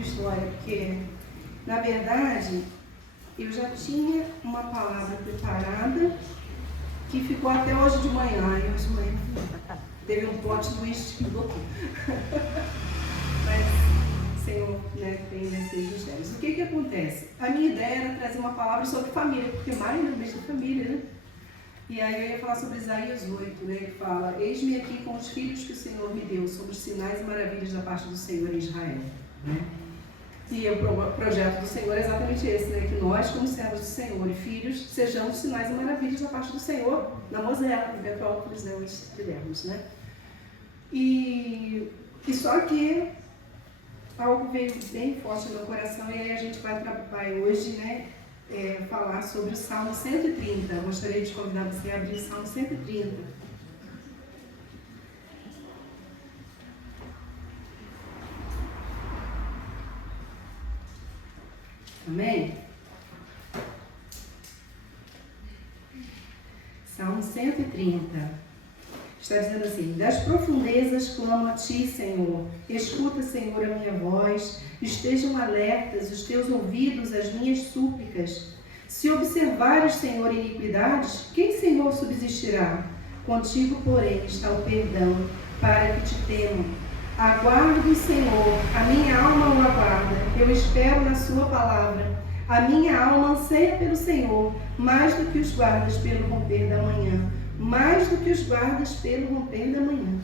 a história, porque, na verdade, eu já tinha uma palavra preparada que ficou até hoje de manhã. E hoje de manhã teve um plot twist que mudou tudo. Mas o Senhor, né, tem esses mistérios. O que acontece? A minha ideia era trazer uma palavra sobre família, porque maio é o mês da família, né? E aí eu ia falar sobre Isaías 8, né, que fala: eis-me aqui com os filhos que o Senhor me deu, sobre os sinais e maravilhas da parte do Senhor em Israel. Né? E o projeto do Senhor é exatamente esse, né, que nós, como servos do Senhor e filhos, sejamos sinais e maravilhas da parte do Senhor na Mosela, em Petrópolis, né, onde vivemos, né? E só que algo veio bem forte no meu coração, e aí a gente vai hoje, né, falar sobre o Salmo 130. Eu gostaria de convidar você a abrir o Salmo 130. Amém? Salmo 130. Está dizendo assim: das profundezas clamo a ti, Senhor. Escuta, Senhor, a minha voz. Estejam alertas os teus ouvidos às minhas súplicas. Se observares, Senhor, iniquidades, quem, Senhor, subsistirá? Contigo, porém, está o perdão, para que te temam. Aguardo, Senhor, a minha alma o aguarda. Eu espero na sua palavra. A minha alma anseia pelo Senhor, mais do que os guardas pelo romper da manhã. Mais do que os guardas pelo romper da manhã.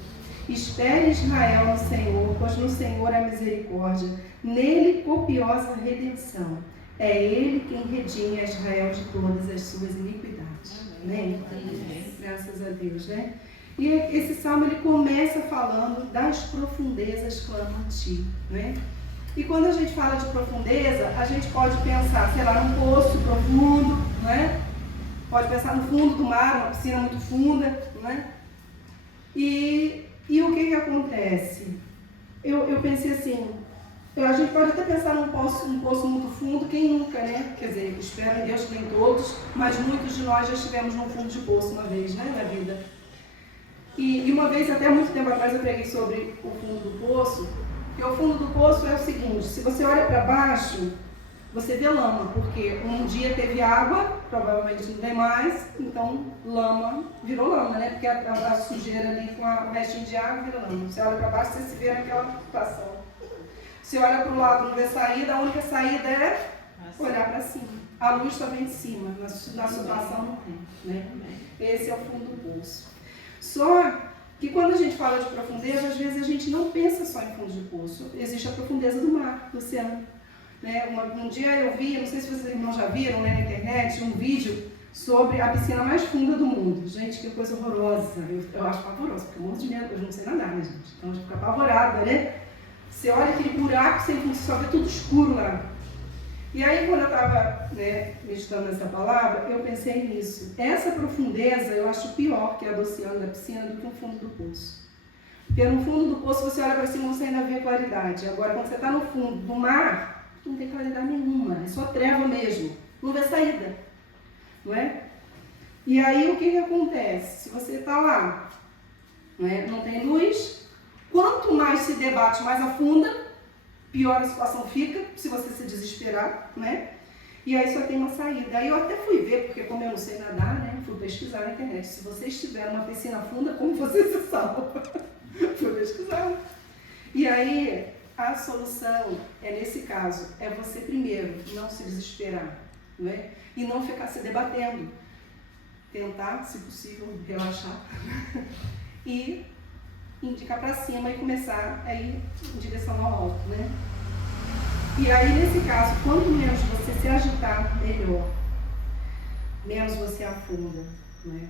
Espere Israel no Senhor, pois no Senhor há misericórdia, nele copiosa redenção. É ele quem redime a Israel de todas as suas iniquidades. Amém? Graças a Deus, né? E esse salmo ele começa falando das profundezas clamo a ti, né? E quando a gente fala de profundeza, a gente pode pensar, sei lá, num poço profundo, né? Pode pensar no fundo do mar, uma piscina muito funda, né? E o que acontece? Eu pensei assim, a gente pode até pensar num poço muito fundo, quem nunca, né? Quer dizer, espero em Deus que nem todos, mas muitos de nós já estivemos num fundo de poço uma vez, né, na vida. E uma vez, até muito tempo atrás, eu preguei sobre o fundo do poço, e o fundo do poço é o seguinte: se você olha para baixo, você vê lama, porque um dia teve água, provavelmente não tem mais, então lama virou lama, né? Porque a sujeira ali com o restinho de água vira lama. Você olha para baixo, você se vê naquela situação. Você olha para o lado, não vê saída, a única saída é olhar para cima. A luz só vem de cima, na situação não tem, né? Esse é o fundo do poço. Só que quando a gente fala de profundeza, às vezes a gente não pensa só em fundo de poço. Existe a profundeza do mar, do oceano. Né? Um dia eu vi, não sei se vocês irmãos já viram, né, na internet, um vídeo sobre a piscina mais funda do mundo. Gente, que coisa horrorosa. Eu acho pavorosa, porque eu morro de medo, eu não sei nadar, né, gente? Então a gente fica apavorada, né? Você olha aquele buraco sem fundo, você só vê tudo escuro lá. E aí, quando eu estava, né, meditando nessa palavra, eu pensei nisso. Essa profundeza eu acho pior que a do oceano, da piscina, do que o fundo do poço. Porque no fundo do poço você olha para cima e você ainda vê claridade. Agora, quando você está no fundo do mar, não tem claridade nenhuma, é só treva mesmo, não vê saída, não é? E aí o que acontece? Se você está lá, não tem luz, quanto mais se debate, mais afunda, pior a situação fica, se você se desesperar, né? E aí só tem uma saída. Aí eu até fui ver, porque como eu não sei nadar, né, fui pesquisar na internet. Se você estiver numa piscina funda, como você se salva? Fui pesquisar. E aí a solução nesse caso, é você primeiro não se desesperar, não é? E não ficar se debatendo. Tentar, se possível, relaxar e indicar para cima e começar a ir em direção ao alto, né? E aí, nesse caso, quanto menos você se agitar, melhor. Menos você afunda, né?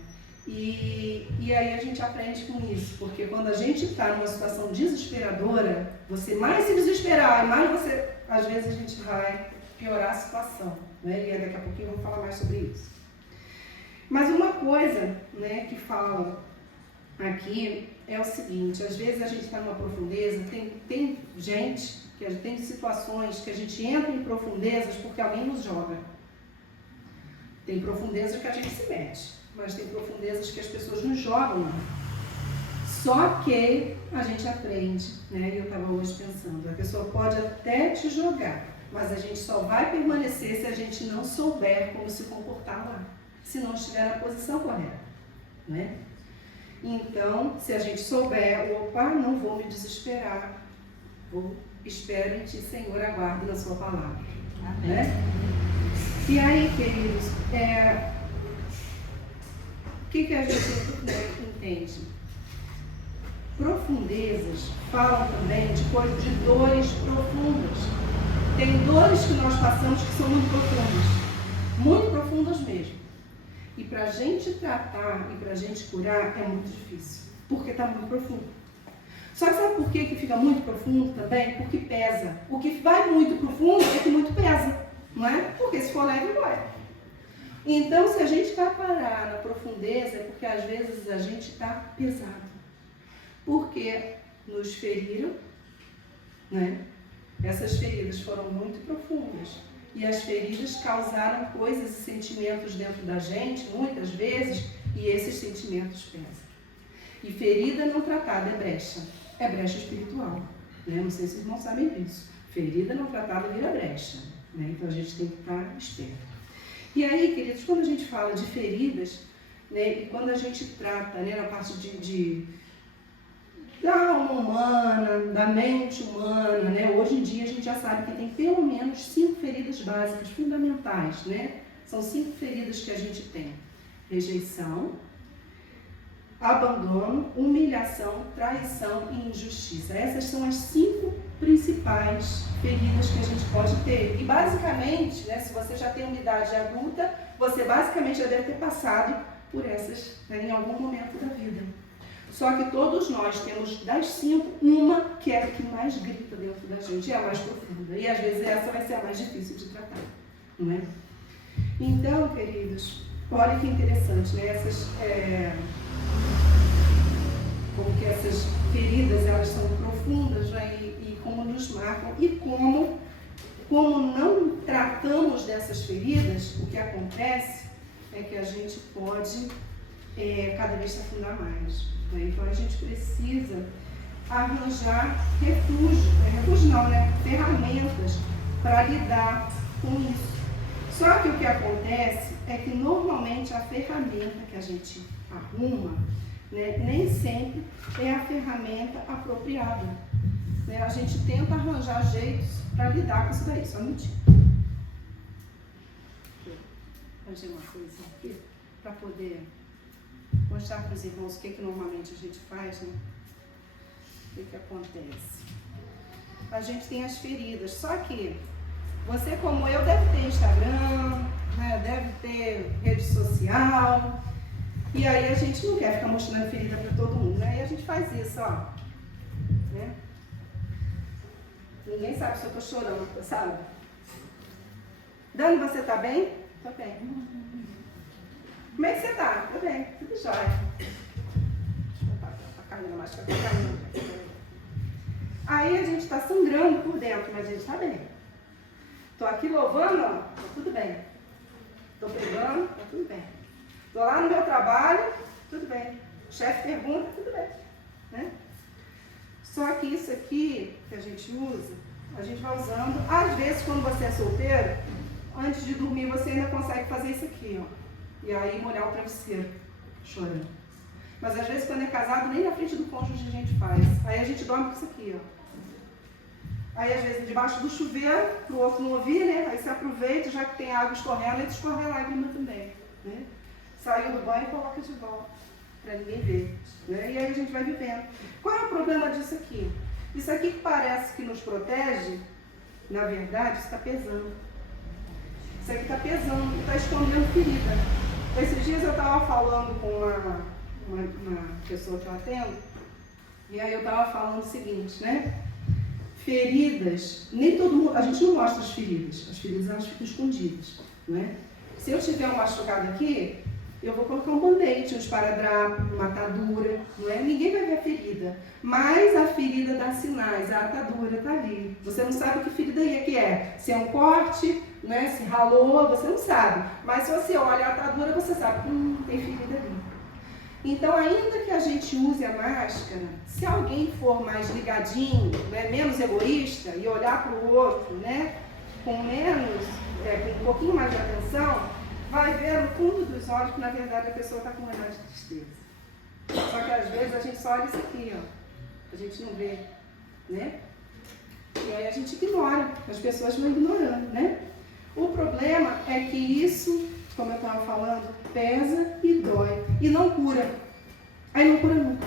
E aí a gente aprende com isso, porque quando a gente está numa situação desesperadora, você mais se desesperar, mais você, às vezes a gente vai piorar a situação, né? E daqui a pouquinho eu vou falar mais sobre isso. Mas uma coisa, né, que fala aqui é o seguinte: às vezes a gente está numa profundeza, tem gente, tem situações que a gente entra em profundezas porque alguém nos joga. Tem profundezas que a gente se mete, mas tem profundezas que as pessoas nos jogam lá. Só que a gente aprende, né? Eu estava hoje pensando, a pessoa pode até te jogar, mas a gente só vai permanecer se a gente não souber como se comportar lá, se não estiver na posição correta, né? Então, se a gente souber, opa, não vou me desesperar, espero em ti, Senhor, aguardo na sua palavra. Amém. Né? E aí, queridos, o que a gente entende? Profundezas falam também de dores profundas. Tem dores que nós passamos que são muito profundas mesmo. E para a gente tratar e para a gente curar é muito difícil, porque está muito profundo. Só que sabe por que fica muito profundo também? Porque pesa. O que vai muito profundo é que muito pesa, não é? Porque se for leve, vai. Então, se a gente vai parar na profundeza, é porque às vezes a gente está pesado. Porque nos feriram, né? Essas feridas foram muito profundas. E as feridas causaram coisas e sentimentos dentro da gente, muitas vezes, e esses sentimentos pesam. E ferida não tratada é brecha espiritual. Né? Não sei se os irmãos sabem disso. Ferida não tratada vira brecha. Né? Então a gente tem que estar esperto. E aí, queridos, quando a gente fala de feridas, né, e quando a gente trata, né, na parte da alma humana, da mente humana, né? Hoje em dia a gente já sabe que tem pelo menos 5 feridas básicas, fundamentais, né? São 5 feridas que a gente tem: rejeição, abandono, humilhação, traição e injustiça. Essas são as 5 principais feridas que a gente pode ter. E basicamente, né, se você já tem uma idade adulta, você basicamente já deve ter passado por essas, né, em algum momento da vida. Só que todos nós temos das 5, uma que é a que mais grita dentro da gente, é a mais profunda. E às vezes essa vai ser a mais difícil de tratar, não é? Então, queridos, olha que interessante, né? Como que essas feridas, elas são profundas, né? E como nos marcam. E como não tratamos dessas feridas, o que acontece é que a gente pode cada vez se afundar mais. Então a gente precisa arranjar ferramentas para lidar com isso. Só que o que acontece é que normalmente a ferramenta que a gente arruma, né, nem sempre é a ferramenta apropriada. Né? A gente tenta arranjar jeitos para lidar com isso daí. Só um minutinho. Arranjei uma coisa aqui para poder mostrar para os irmãos o que normalmente a gente faz, né? O que acontece. A gente tem as feridas, só que você, como eu, deve ter Instagram, né? Deve ter rede social, e aí a gente não quer ficar mostrando ferida para todo mundo, né? E a gente faz isso, ó. Né? Ninguém sabe se eu tô chorando, sabe? Dani, você tá bem? Tô bem. Como é que você tá? Tô bem, tudo jóia. Tá caindo, mas tá caindo. Aí a gente tá sangrando por dentro, mas a gente tá bem. Tô aqui louvando, ó, tá tudo bem. Tô pregando, tá tudo bem. Tô lá no meu trabalho, tudo bem. O chefe pergunta, tudo bem. Né? Só que isso aqui que a gente usa, a gente vai usando. Às vezes, quando você é solteiro, antes de dormir, você ainda consegue fazer isso aqui, ó. E aí molhar o travesseiro, chorando. Mas às vezes, quando é casado, nem na frente do cônjuge a gente faz. Aí a gente dorme com isso aqui, ó. Aí, às vezes, debaixo do chuveiro, pro outro não ouvir, né? Aí você aproveita, já que tem água escorrendo, e escorre a lágrima também, né? Saiu do banho e coloca de volta, para ninguém ver. Né? E aí a gente vai vivendo. Qual é o problema disso aqui? Isso aqui que parece que nos protege, na verdade, está pesando. Isso aqui está pesando, está escondendo ferida. Esses dias eu estava falando com uma pessoa que eu atendo, e aí eu estava falando o seguinte, né? Feridas, nem todo mundo, a gente não mostra as feridas elas ficam escondidas, né? Se eu tiver um machucado aqui, eu vou colocar um band-aid, um esparadrapo, uma atadura, não é? Ninguém vai ver a ferida, mas a ferida dá sinais, a atadura está ali. Você não sabe que ferida é que é, se é um corte, né? Se ralou, você não sabe, mas se você olha a atadura, você sabe, tem ferida ali. Então, ainda que a gente use a máscara, se alguém for mais ligadinho, né, menos egoísta, e olhar para o outro, né, com menos, com um pouquinho mais de atenção, vai ver no fundo dos olhos que, na verdade, a pessoa está com um olhar de tristeza. Só que, às vezes, a gente só olha isso aqui, ó. A gente não vê, né? E aí a gente ignora, as pessoas vão ignorando, né? O problema é que isso, como eu estava falando, pesa e dói. E não cura. Aí não cura nunca.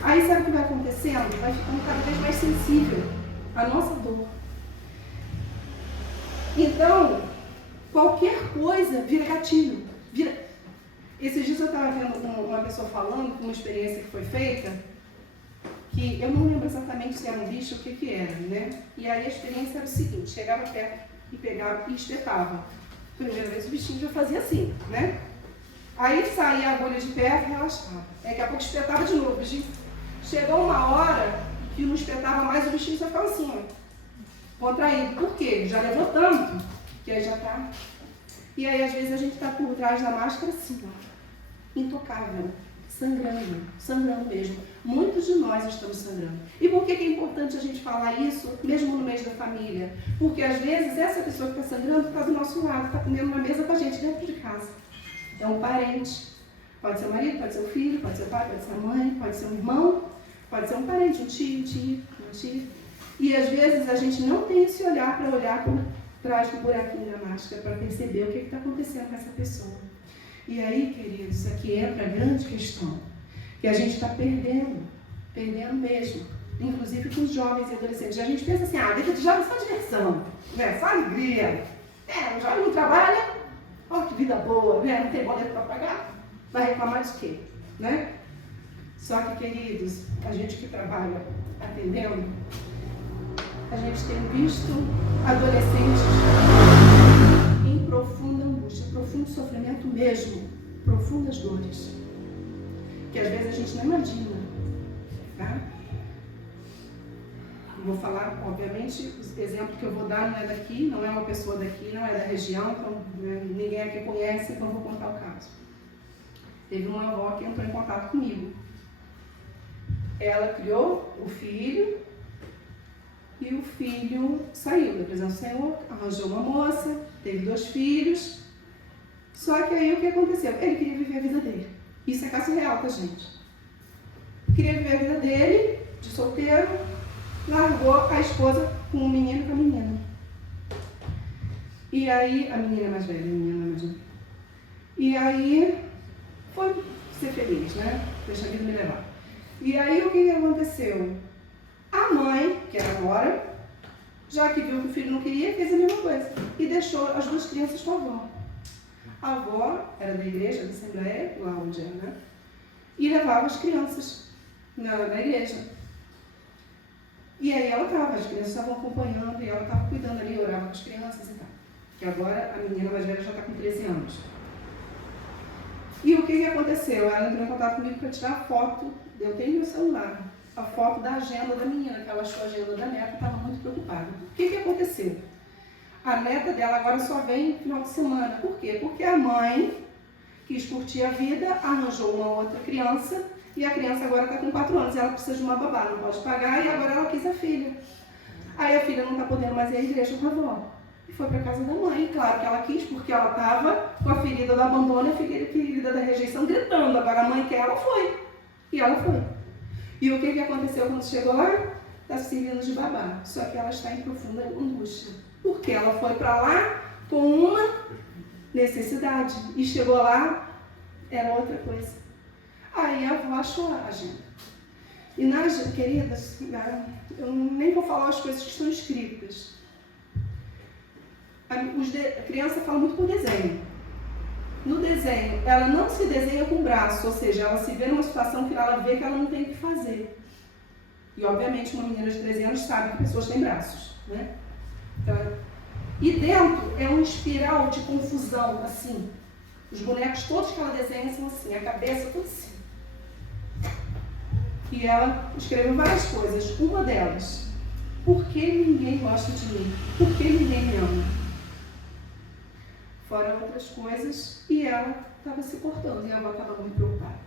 Aí sabe o que vai acontecendo? Vai ficando cada vez mais sensível à nossa dor. Então, qualquer coisa vira gatilho. Esses dias eu estava vendo uma pessoa falando, uma experiência que foi feita, que eu não lembro exatamente se era um bicho ou o que era, né? E aí a experiência era o seguinte, chegava perto e pegava e espetava. Primeira vez o bichinho já fazia assim, né? Aí saía a agulha de perto e relaxava. Daqui a pouco espetava de novo. O bichinho. Chegou uma hora que não espetava mais, o bichinho já ficava assim, ó, contraído. Por quê? Já levou tanto que aí já tá. E aí às vezes a gente tá por trás da máscara assim, ó, intocável, sangrando mesmo. Muitos de nós estamos sangrando. E por que é importante a gente falar isso, mesmo no mês da família? Porque às vezes essa pessoa que está sangrando está do nosso lado, está comendo na mesa com a gente dentro de casa. É um parente. Pode ser o marido, pode ser o filho, pode ser o pai, pode ser a mãe, pode ser um irmão, pode ser um parente, um tio, uma tia. E às vezes a gente não tem esse olhar para olhar por trás do buraquinho da máscara, para perceber o que está acontecendo com essa pessoa. E aí, queridos, aqui entra a grande questão, que a gente está perdendo mesmo, inclusive com os jovens e adolescentes. A gente pensa assim, a vida de jovem é só diversão, né? Só alegria. O jovem não trabalha, ó, que vida boa, né? Não tem boleto para pagar, vai reclamar de quê, né? Só que, queridos, a gente que trabalha atendendo, a gente tem visto adolescentes em profunda angústia, profundo sofrimento mesmo, profundas dores, que às vezes a gente não imagina, tá? Vou falar, obviamente, o exemplo que eu vou dar não é daqui, não é uma pessoa daqui, não é da região, então ninguém aqui conhece, então vou contar o caso. Teve uma avó que entrou em contato comigo. Ela criou o filho e o filho saiu da presença do Senhor, arranjou uma moça, teve 2 filhos. Só que aí o que aconteceu? Ele queria viver a vida dele. Isso é caso real, tá, gente? Queria viver a vida dele, de solteiro, largou a esposa com o menino e com a menina. E aí, a menina mais velha, a menina mais velha. E aí, foi ser feliz, né? Deixa a vida me levar. E aí, o que aconteceu? A mãe, que era agora, já que viu que o filho não queria, fez a mesma coisa. E deixou as 2 crianças com a avó. A avó era da igreja, da Assembleia, lá onde era, né? E levava as crianças na igreja. E aí ela estava, as crianças estavam acompanhando e ela estava cuidando ali, orava com as crianças e tal. Que agora a menina mais velha já está com 13 anos. E o que aconteceu? Ela entrou em contato comigo para tirar a foto, eu tenho meu celular, a foto da agenda da menina, que ela achou a agenda da neta e estava muito preocupada. O que aconteceu? A neta dela agora só vem no final de semana. Por quê? Porque a mãe quis curtir a vida, arranjou uma outra criança e a criança agora está com 4 anos. Ela precisa de uma babá, não pode pagar e agora ela quis a filha. Aí a filha não está podendo mais ir à igreja com a avó. E foi para casa da mãe. Claro que ela quis, porque ela estava com a ferida do abandono e a ferida da rejeição gritando. Agora a mãe quer, ela foi. E ela foi. E o que aconteceu quando chegou lá? Está servindo de babá. Só que ela está em profunda angústia. Porque ela foi para lá com uma necessidade. E chegou lá, era outra coisa. Aí a avó achou a agenda. E queridas, eu nem vou falar as coisas que estão escritas. A criança fala muito por desenho. No desenho, ela não se desenha com o braço, ou seja, ela se vê numa situação que ela vê que ela não tem o que fazer. E obviamente uma menina de 13 anos sabe que pessoas têm braços, né? Então, e dentro é uma espiral de confusão, assim. Os bonecos todos que ela desenha são assim, a cabeça tudo assim. E ela escreveu várias coisas. Uma delas, por que ninguém gosta de mim? Por que ninguém me ama? Fora outras coisas, e ela estava se cortando, e a avó estava muito preocupada.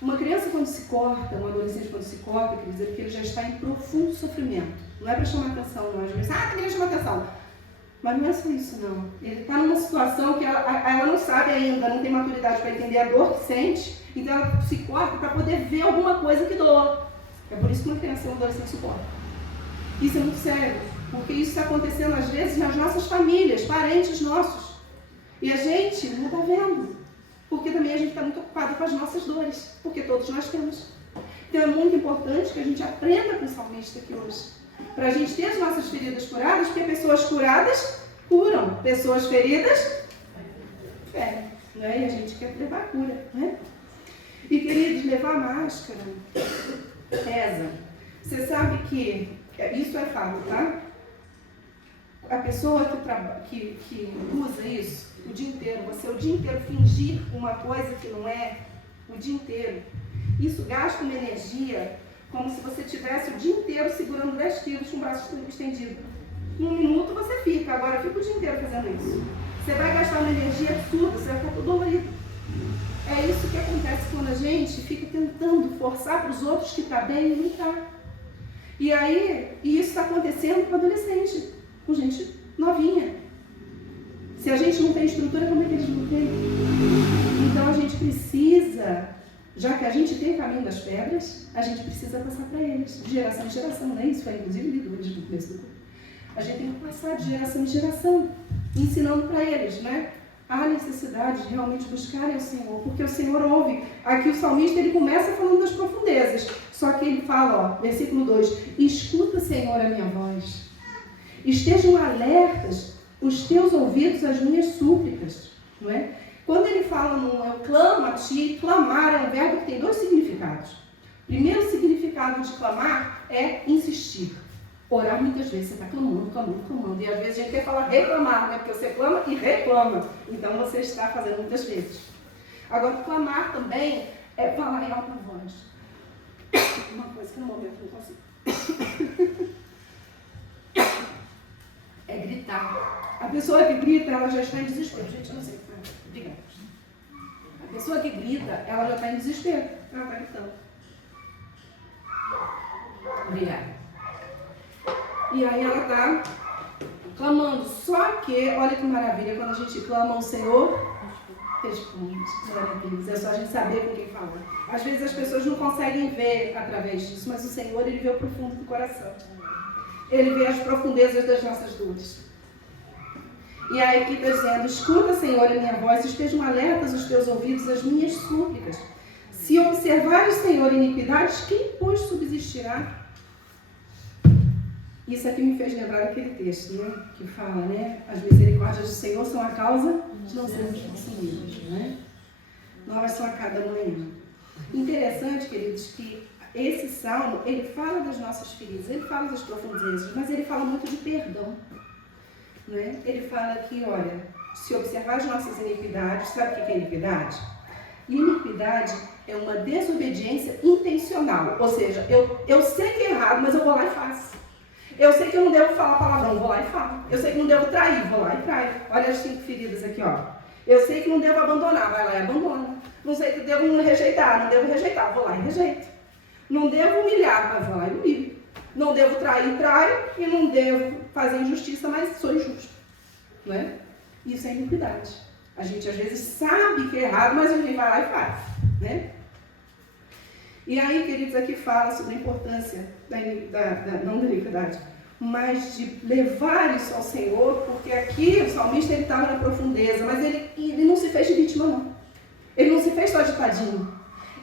Uma criança quando se corta, um adolescente quando se corta, quer dizer que ele já está em profundo sofrimento. Não é para chamar atenção, não. Às vezes, tem que chamar atenção. Mas não é só isso, não. Ele está numa situação que ela não sabe ainda, não tem maturidade para entender a dor que sente, então ela se corta para poder ver alguma coisa que doa. É por isso que uma criança e um adolescente se cortam. Isso é muito sério, porque isso está acontecendo às vezes nas nossas famílias, parentes nossos. E a gente não está vendo, porque também a gente está muito ocupado com as nossas dores, porque todos nós temos. Então é muito importante que a gente aprenda com o salmista aqui hoje, para a gente ter as nossas feridas curadas, porque pessoas curadas curam, pessoas feridas ferem, né? E a gente quer levar a cura, né? E queridos, levar a máscara pesa. Você sabe que isso é fato, tá? A pessoa que usa isso o dia inteiro, você o dia inteiro fingir uma coisa que não é, o dia inteiro, isso gasta uma energia como se você tivesse o dia inteiro segurando 10 quilos com o braço estendido. Em 1 minuto você fica, agora fica o dia inteiro fazendo isso. Você vai gastar uma energia absurda, você vai ficar todo dolorido. É isso que acontece quando a gente fica tentando forçar para os outros que está bem e não está. E aí, isso está acontecendo com adolescente, com gente novinha. Se a gente não tem estrutura, como é que eles não têm? Então a gente precisa, já que a gente tem o caminho das pedras, a gente precisa passar para eles, de geração em geração, né? Isso foi inclusive lido hoje no começo do curso. A gente tem que passar de geração em geração, ensinando para eles, né? Há necessidade de realmente buscarem o Senhor, porque o Senhor ouve. Aqui o salmista ele começa falando das profundezas, só que ele fala, ó, versículo 2: escuta, Senhor, a minha voz, estejam alertas os teus ouvidos às minhas súplicas, não é? Quando ele fala no eu clamo a ti, clamar é um verbo que tem 2 significados. O primeiro significado de clamar é insistir. Orar muitas vezes, você está clamando, e às vezes a gente quer falar reclamar, né? Porque você clama e reclama, então você está fazendo muitas vezes. Agora, clamar também é falar em alta voz. Uma coisa que no momento não consigo. É gritar. A pessoa que grita, ela já está em desespero. Gente, não sei. Obrigada. A pessoa que grita, ela já está em desespero. Ela está gritando. Obrigada. E aí ela está clamando. Só que, olha que maravilha, quando a gente clama ao Senhor, responde. Glória a Deus. É só a gente saber com quem fala. Às vezes as pessoas não conseguem ver através disso, mas o Senhor, ele vê o profundo do coração. Ele vê as profundezas das nossas dores. E aí aqui está dizendo: escuta, Senhor, a minha voz, estejam alertas os teus ouvidos às minhas súplicas. Se observares, Senhor, iniquidades, quem, pois, subsistirá? Isso aqui me fez lembrar daquele texto, né? Que fala, né? As misericórdias do Senhor são a causa de não sermos consumidos, né? Novas são a cada manhã. Interessante, queridos, que esse salmo, ele fala das nossas feridas, ele fala das profundezas, mas ele fala muito de perdão, né? Ele fala aqui, olha, se observar as nossas iniquidades, sabe o que é iniquidade? Iniquidade é uma desobediência intencional, ou seja, eu sei que é errado, mas eu vou lá e faço. Eu sei que eu não devo falar palavrão, vou lá e falo. Eu sei que não devo trair, vou lá e traio. Olha as 5 feridas aqui, ó. Eu sei que não devo abandonar, vai lá e abandona. Não sei que devo não rejeitar, não devo rejeitar, vou lá e rejeito. Não devo humilhar, mas vou lá e humilho. Não devo trair, traio. E não devo fazer injustiça, mas sou injusto. Não é? Isso é iniquidade. A gente às vezes sabe que é errado, mas a gente vai lá e faz. Né? E aí, queridos, aqui fala sobre a importância não da iniquidade, mas de levar isso ao Senhor, porque aqui o salmista ele estava na profundeza, mas ele não se fez de vítima, não. Ele não se fez só de tadinho.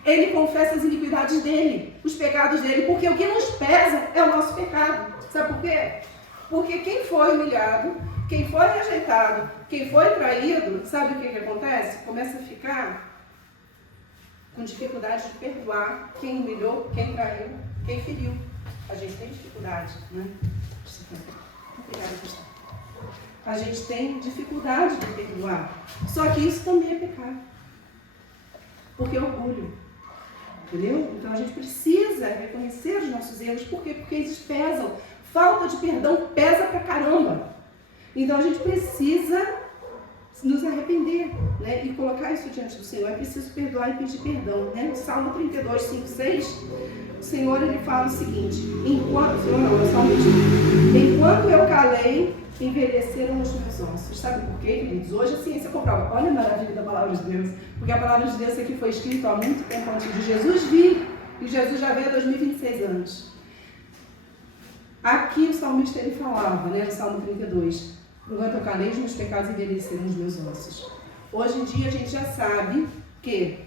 Ele confessa as iniquidades dele, os pecados dele, porque o que nos pesa é o nosso pecado. Sabe por quê? Porque quem foi humilhado, quem foi rejeitado, quem foi traído, sabe o que acontece? Começa a ficar com dificuldade de perdoar quem humilhou, quem traiu, quem feriu. A gente tem dificuldade, né? Obrigada, pastor. A gente tem dificuldade de perdoar. Só que isso também é pecado. Porque é orgulho. Entendeu? Então a gente precisa reconhecer os nossos erros. Por quê? Porque eles pesam. Falta de perdão pesa pra caramba. Então a gente precisa nos arrepender, né? E colocar isso diante do Senhor. É preciso perdoar e pedir perdão, né? No Salmo 32, 5, 6, o Senhor ele fala o seguinte: enquanto eu calei, envelheceram os meus ossos. Sabe por quê, queridos? Hoje a ciência comprova. Olha a maravilha da palavra de Deus. Porque a palavra de Deus aqui foi escrita há muito tempo antes de Jesus vir. E Jesus já veio há 2026 anos. Aqui o salmista ele falava, né, no Salmo 32, enquanto eu calei, os meus pecados envelheceram os meus ossos. Hoje em dia a gente já sabe que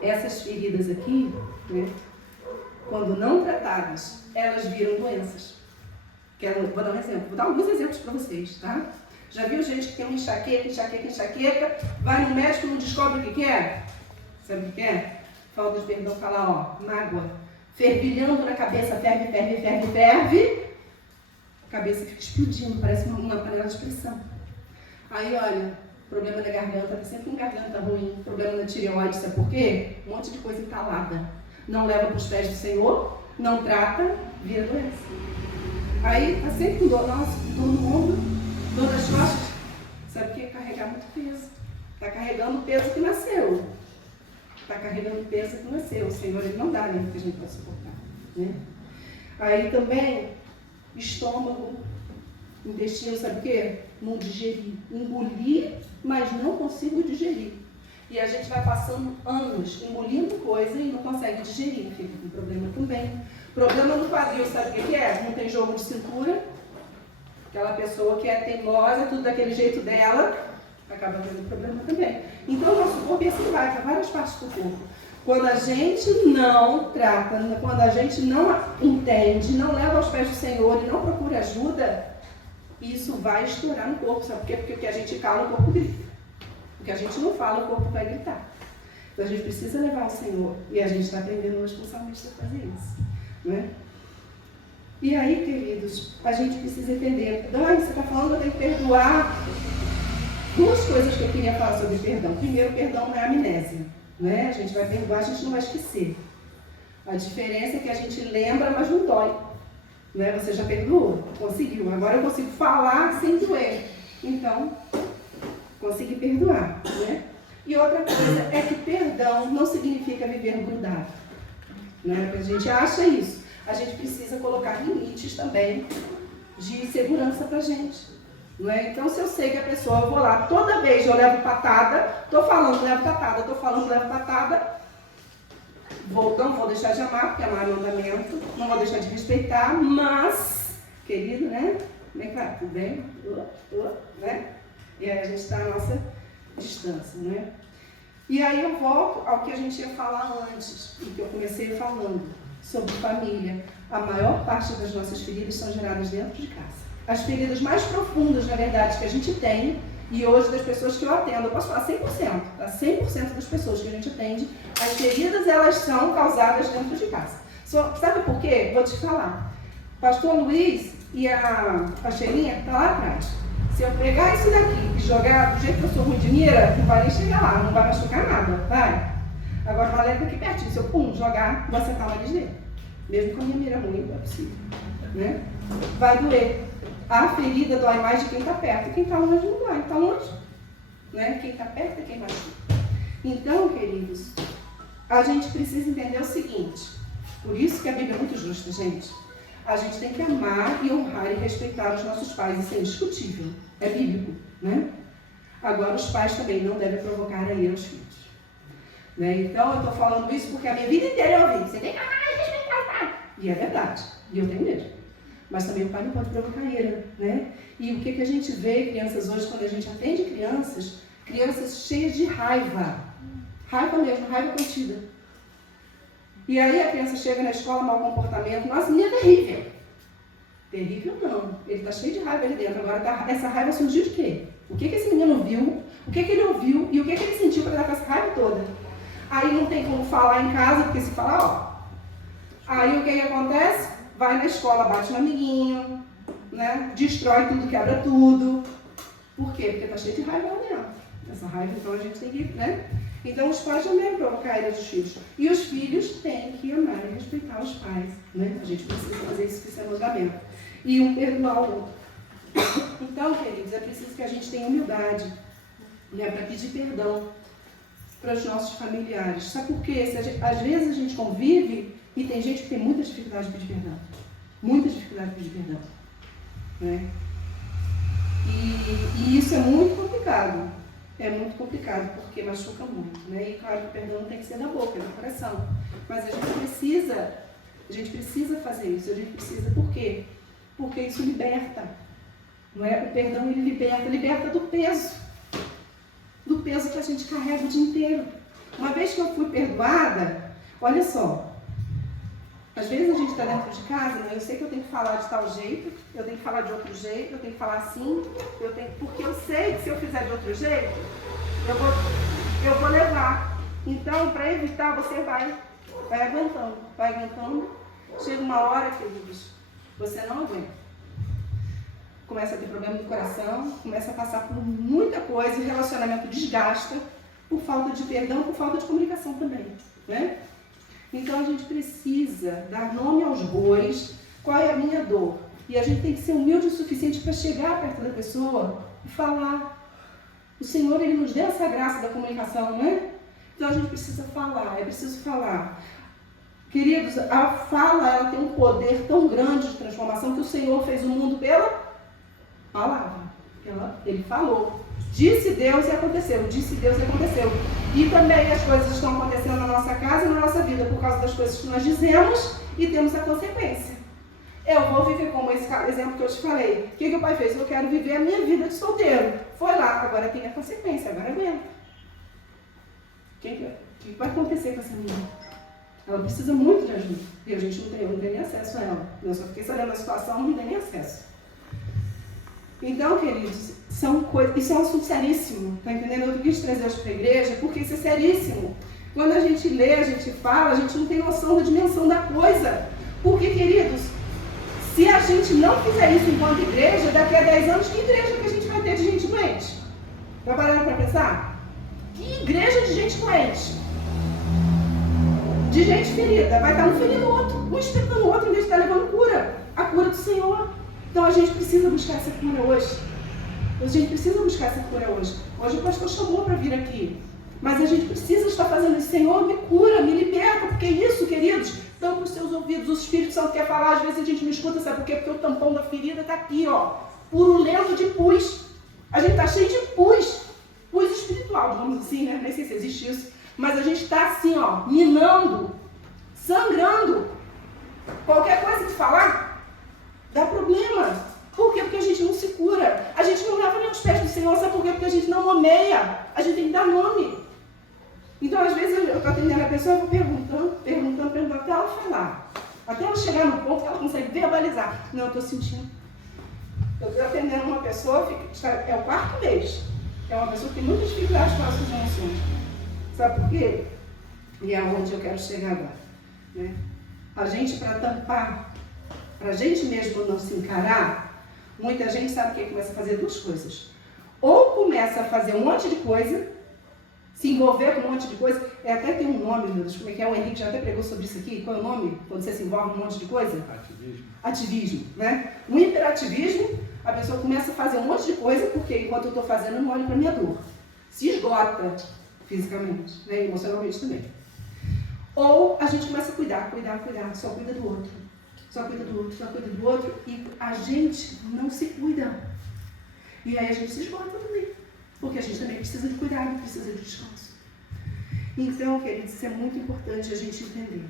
essas feridas aqui, né, quando não tratadas, elas viram doenças. Vou dar um exemplo, vou dar alguns exemplos para vocês, tá? Já viu gente que tem uma enxaqueca, vai no médico e não descobre o que é? Sabe o que é? Falta de perdão, fala, ó, mágoa. Fervilhando na cabeça, ferve. A cabeça fica explodindo, parece uma panela de pressão. Aí, olha, problema na garganta, tá sempre com garganta ruim, problema na tireoide, sabe por quê? Um monte de coisa entalada. Não leva para os pés do Senhor, não trata, vira doença. Aí, tá sempre com dor, nossa, dor no ombro, dor nas costas. Sabe o que é carregar muito peso? Tá carregando o peso que nasceu. Está carregando peso que nasceu. O Senhor ele não dá nem que a gente vai suportar, né? Aí também, estômago, intestino, sabe o quê? Não digerir. Engolir, mas não consigo digerir. E a gente vai passando anos engolindo coisa e não consegue digerir. Fica com problema também. Problema no quadril, sabe o que é? Não tem jogo de cintura. Aquela pessoa que é teimosa, tudo daquele jeito dela, acaba tendo problema também. Então, o nosso corpo assim vai para várias partes do corpo. Quando a gente não trata, quando a gente não entende, não leva aos pés do Senhor e não procura ajuda, isso vai estourar no corpo. Sabe por quê? Porque o que a gente cala, o corpo grita. O que a gente não fala, o corpo vai gritar. Então, a gente precisa levar ao Senhor. E a gente está aprendendo hoje com o salmista a fazer isso, né? E aí, queridos, a gente precisa entender. Dani, você está falando que eu tenho que perdoar. Duas coisas que eu queria falar sobre perdão. Primeiro, perdão não é amnésia, né? A gente vai perdoar, a gente não vai esquecer. A diferença é que a gente lembra, mas não dói, né? Você já perdoou? Conseguiu. Agora eu consigo falar sem doer. Então, consegui perdoar, né? E outra coisa é que perdão não significa viver grudado, né? Porque a gente acha isso. A gente precisa colocar limites também de segurança pra gente. Não é? Então, se eu sei que a pessoa, eu vou lá, toda vez eu levo patada, estou falando, levo patada, não vou deixar de amar, porque amar é mandamento, não vou deixar de respeitar, mas, querido, né? Vem cá, tudo bem? Né? E aí a gente está à nossa distância, né? E aí eu volto ao que a gente ia falar antes, e que eu comecei falando, sobre família. A maior parte das nossas feridas são geradas dentro de casa. As feridas mais profundas, na verdade, que a gente tem, e hoje das pessoas que eu atendo, eu posso falar 100%, tá? 100% das pessoas que a gente atende, as feridas, elas são causadas dentro de casa. Sabe por quê? Vou te falar. Pastor Luiz e a Xelinha, que está lá atrás. Se eu pegar isso daqui e jogar do jeito que eu sou ruim de mira, não vai nem chegar lá, não vai machucar nada, vai? Agora, vai aqui pertinho, se eu jogar, vai acertar o nariz dele. Mesmo com a minha mira ruim, não é possível, né? Vai doer. A ferida dói mais de quem está perto. Quem está longe não dói. Está longe, né? Quem está perto é quem machuca. Então, queridos, a gente precisa entender o seguinte. Por isso que a Bíblia é muito justa, gente. A gente tem que amar e honrar e respeitar os nossos pais. Isso é indiscutível. É bíblico, né? Agora, os pais também não devem provocar a ira aos filhos. Né? Então, eu estou falando isso porque a minha vida inteira eu ouvi. Você tem que amar e respeitar o pai. E é verdade. E eu tenho medo. Mas também o pai não pode provocar ira, né? E o que a gente vê, crianças, hoje, quando a gente atende crianças cheias de raiva. Raiva mesmo, raiva contida. E aí a criança chega na escola, mau comportamento. Nossa, menina é terrível. Terrível não. Ele está cheio de raiva ali dentro. Agora, essa raiva surgiu de quê? O que esse menino viu? O que ele ouviu? E o que ele sentiu para dar com essa raiva toda? Aí não tem como falar em casa, porque se falar, ó. Aí o que acontece? Vai na escola, bate no amiguinho, né? Destrói tudo, quebra tudo. Por quê? Porque está cheio de raiva lá dentro. Essa raiva, então, a gente tem que, né? Então, os pais também provocam a ira dos filhos. E os filhos têm que amar e respeitar os pais, né? A gente precisa fazer isso, que isso é mandamento. E um perdoar o outro. Então, queridos, é preciso que a gente tenha humildade, né, para pedir perdão para os nossos familiares. Sabe por quê? Às vezes a gente convive e tem gente que tem muita dificuldade de pedir perdão. Muita dificuldade de pedir perdão. Né? E isso é muito complicado. É muito complicado, porque machuca muito. Né? E claro que o perdão não tem que ser da boca, é do coração. Mas a gente precisa fazer isso. A gente precisa, por quê? Porque isso liberta. Não é? O perdão, ele liberta do peso que a gente carrega o dia inteiro. Uma vez que eu fui perdoada, olha só, às vezes a gente está dentro de casa, né? Eu sei que eu tenho que falar de tal jeito, eu tenho que falar de outro jeito, eu tenho que falar assim, porque eu sei que se eu fizer de outro jeito, eu vou levar. Então, para evitar, você vai aguentando. Chega uma hora, queridos, você não aguenta. Começa a ter problema no coração, começa a passar por muita coisa, o relacionamento desgasta, por falta de perdão, por falta de comunicação também, né? Então a gente precisa dar nome aos bois, qual é a minha dor? E a gente tem que ser humilde o suficiente para chegar perto da pessoa e falar. O Senhor, Ele nos deu essa graça da comunicação, né? Então a gente precisa falar, é preciso falar. Queridos, a fala, ela tem um poder tão grande de transformação que o Senhor fez o mundo pela palavra. Ele falou. Disse Deus e aconteceu. Disse Deus e aconteceu. E também as coisas estão acontecendo na nossa casa e na nossa vida por causa das coisas que nós dizemos e temos a consequência. Eu vou viver como esse exemplo que eu te falei. O que o pai fez? Eu quero viver a minha vida de solteiro. Foi lá, agora tem a consequência, agora aguenta. O que vai acontecer com essa menina? Ela precisa muito de ajuda. E a gente não tem nem acesso a ela. Eu só fiquei sabendo da situação, não tem nem acesso. Então, queridos, isso é um assunto seríssimo, tá entendendo? Eu quis trazer isso para a igreja porque isso é seríssimo. Quando a gente lê, a gente fala, a gente não tem noção da dimensão da coisa. Porque, queridos, se a gente não fizer isso enquanto igreja, daqui a 10 anos, que igreja que a gente vai ter de gente doente? Tá parando para pensar? Que igreja de gente doente? De gente ferida. Vai estar um ferindo o outro, um espetando o outro, em vez de estar levando cura. A cura do Senhor. Então a gente precisa buscar essa cura hoje. Hoje o pastor chamou para vir aqui. Mas a gente precisa estar fazendo isso. Senhor, me cura, me liberta. Porque isso, queridos, estão para os seus ouvidos. O Espírito Santo quer falar, às vezes a gente não escuta. Sabe por quê? Porque o tampão da ferida está aqui, ó. Purulento de pus. A gente está cheio de pus. Pus espiritual, digamos assim, né? Nem sei se existe isso. Mas a gente está assim, ó, minando, sangrando. Qualquer coisa que falar dá problema. Por quê? Porque a gente não se cura. A gente não leva nem os pés do Senhor. Sabe por quê? Porque a gente não nomeia. A gente tem que dar nome. Então, às vezes, eu estou atendendo a pessoa, eu vou perguntando, até ela falar. Até ela chegar no ponto que ela consegue verbalizar. Não, eu estou sentindo. Eu estou atendendo uma pessoa, é o 4º mês. É uma pessoa que tem muitas dificuldades com as suas emoções. Sabe por quê? E é onde eu quero chegar agora. Né? A gente, para tampar, para a gente mesmo não se encarar, muita gente sabe que começa a fazer 2 coisas. Ou começa a fazer um monte de coisa, se envolver com um monte de coisa, até tem um nome, meu Deus, como é que é? O Henrique já até pregou sobre isso aqui. Qual é o nome? Quando você se envolve com um monte de coisa? Ativismo, né? O hiperativismo, a pessoa começa a fazer um monte de coisa, porque enquanto eu estou fazendo, eu não olho para a minha dor. Se esgota fisicamente, né? Emocionalmente também. Ou a gente começa a cuidar, só cuida do outro, e a gente não se cuida. E aí a gente se esgota também, porque a gente também precisa de cuidado, precisa de descanso. Então, queridos, isso é muito importante a gente entender.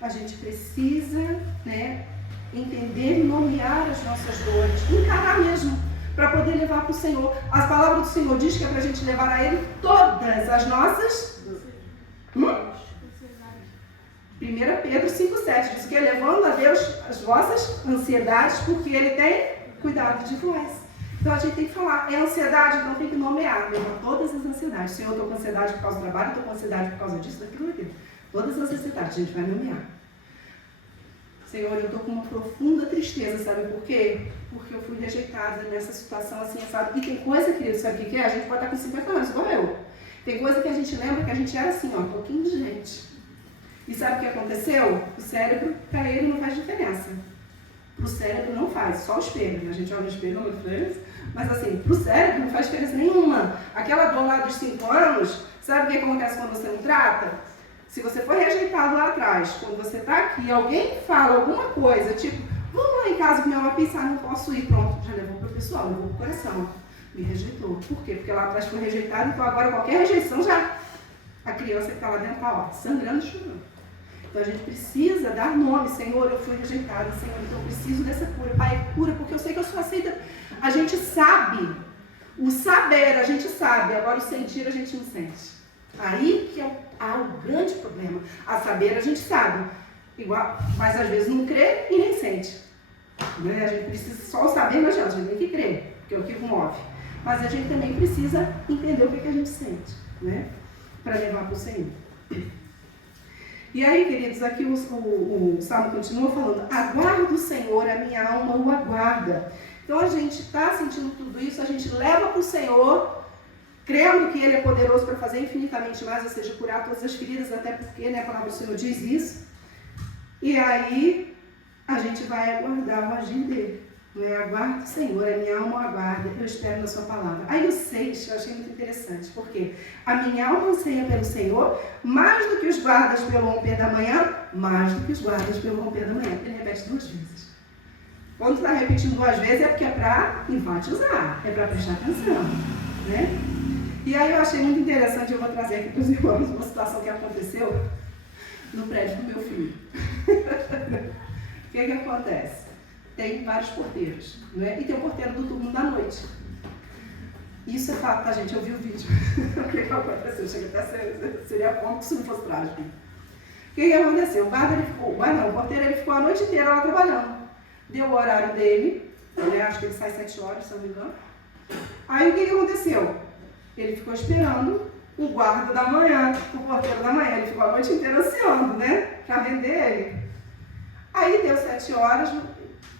A gente precisa, né, entender e nomear as nossas dores, encarar mesmo, para poder levar para o Senhor. As palavras do Senhor diz que é para a gente levar a Ele todas as nossas... 1 Pedro 5,7 diz que é levando a Deus as vossas ansiedades, porque Ele tem cuidado de vós. Então a gente tem que falar, é ansiedade, então tem que nomear, levar todas as ansiedades. Senhor, eu estou com ansiedade por causa do trabalho, estou com ansiedade por causa disso, daquilo, daquilo. Todas as ansiedades a gente vai nomear. Senhor, eu estou com uma profunda tristeza, sabe por quê? Porque eu fui rejeitada nessa situação assim, sabe? E tem coisa, querido, sabe o que é? A gente pode estar com 50 anos, igual eu. Tem coisa que a gente lembra que a gente era assim, ó, um pouquinho de gente. E sabe o que aconteceu? O cérebro, para ele, não faz diferença. Para o cérebro não faz, só o espelho, né? A gente olha no espelho, não faz diferença. Mas assim, para o cérebro não faz diferença nenhuma. Aquela dor lá dos 5 anos, sabe o que acontece quando você não trata? Se você foi rejeitado lá atrás, quando você está aqui, alguém fala alguma coisa, tipo, vamos lá em casa comer uma pizza, não posso ir, pronto, já levou para o pessoal, levou para o coração. Me rejeitou. Por quê? Porque lá atrás foi rejeitado, então agora qualquer rejeição já... A criança que está lá dentro está, ó, sangrando e chorando. Então a gente precisa dar nome, Senhor, eu fui rejeitada, Senhor, então eu preciso dessa cura. Pai, cura, porque eu sei que eu sou aceita. A gente sabe, o saber a gente sabe, agora o sentir a gente não sente. Aí que há o grande problema. A saber a gente sabe, igual, mas às vezes não crê e nem sente. Né? A gente precisa só o saber, não adianta, a gente tem que crer, porque é o que move. Mas a gente também precisa entender o que a gente sente, né? Para levar para o Senhor. E aí, queridos, aqui o Salmo continua falando, aguardo o Senhor, a minha alma o aguarda. Então a gente está sentindo tudo isso, a gente leva para o Senhor, crendo que Ele é poderoso para fazer infinitamente mais, ou seja, curar todas as feridas, até porque, né, a palavra do Senhor diz isso. E aí a gente vai aguardar o agir dele. Aguardo o Senhor, a minha alma o aguarda, eu espero na sua palavra. Aí o 6, eu achei muito interessante, porque a minha alma anseia pelo Senhor, mais do que os guardas pelo romper da manhã, mais do que os guardas pelo romper da manhã. Ele repete 2 vezes. Quando está repetindo 2 vezes é porque é para enfatizar, é para prestar atenção, né? E aí eu achei muito interessante, eu vou trazer aqui para os irmãos uma situação que aconteceu no prédio do meu filho. O que acontece? Tem vários porteiros, né? E tem o porteiro do turno da noite. Isso é fato, tá, gente? Eu vi o vídeo. O que aconteceu? Chega até seria bom se não fosse trágico. O que aconteceu? O porteiro ele ficou a noite inteira lá trabalhando. Deu o horário dele, né? Acho que ele sai 7 horas, se não me engano. Aí o que aconteceu? Ele ficou esperando o guarda da manhã, o porteiro da manhã. Ele ficou a noite inteira ansiando, né? Pra vender ele. Aí deu 7 horas,